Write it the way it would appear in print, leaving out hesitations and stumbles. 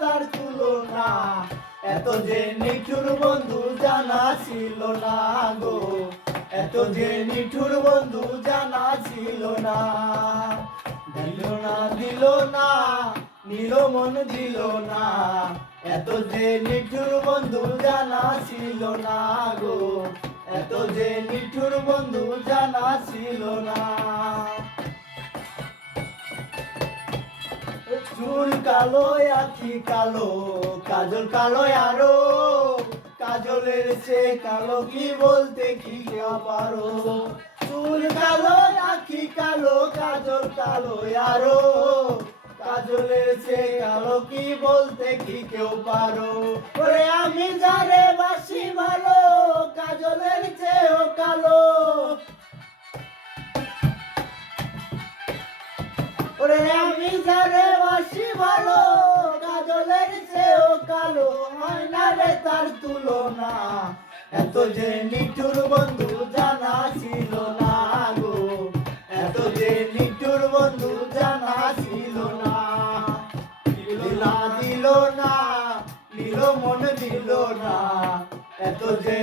তার তুলনা, এত যে নিঠুর বন্ধু জানা ছিল না গো, এত যে নিঠুর বন্ধু জানা ছিল না। দিল না দিল না, নিল মন দিল না, এত যে নিঠুর বন্ধু জানা ছিল না গো, এত যে নিঠুর বন্ধু জানা ছিল না। চুল কালো আখি কালো, কাজল কালো আরো, কাজলের সে কালো কি বলতে কি কেউ পারো। চুল কালো আখি কালো, কাজল কালো আরো, কাজলের সে কালো কি বলতে কি কেউ পারো। ওরে আমি যারে বাসি ভালো, কাজলের চেয়েও কালো। ওরে আমি যারে বাসি ভালো, কাজলের চেয়েও কালো, হয় না রে তার তুলনা। এত যে নিঠুর বন্ধু জানা ছিল না গো, এত যে নিঠুর বন্ধু জানা ছিল না। দিল না দিল না, নিল মন দিল না, এত যে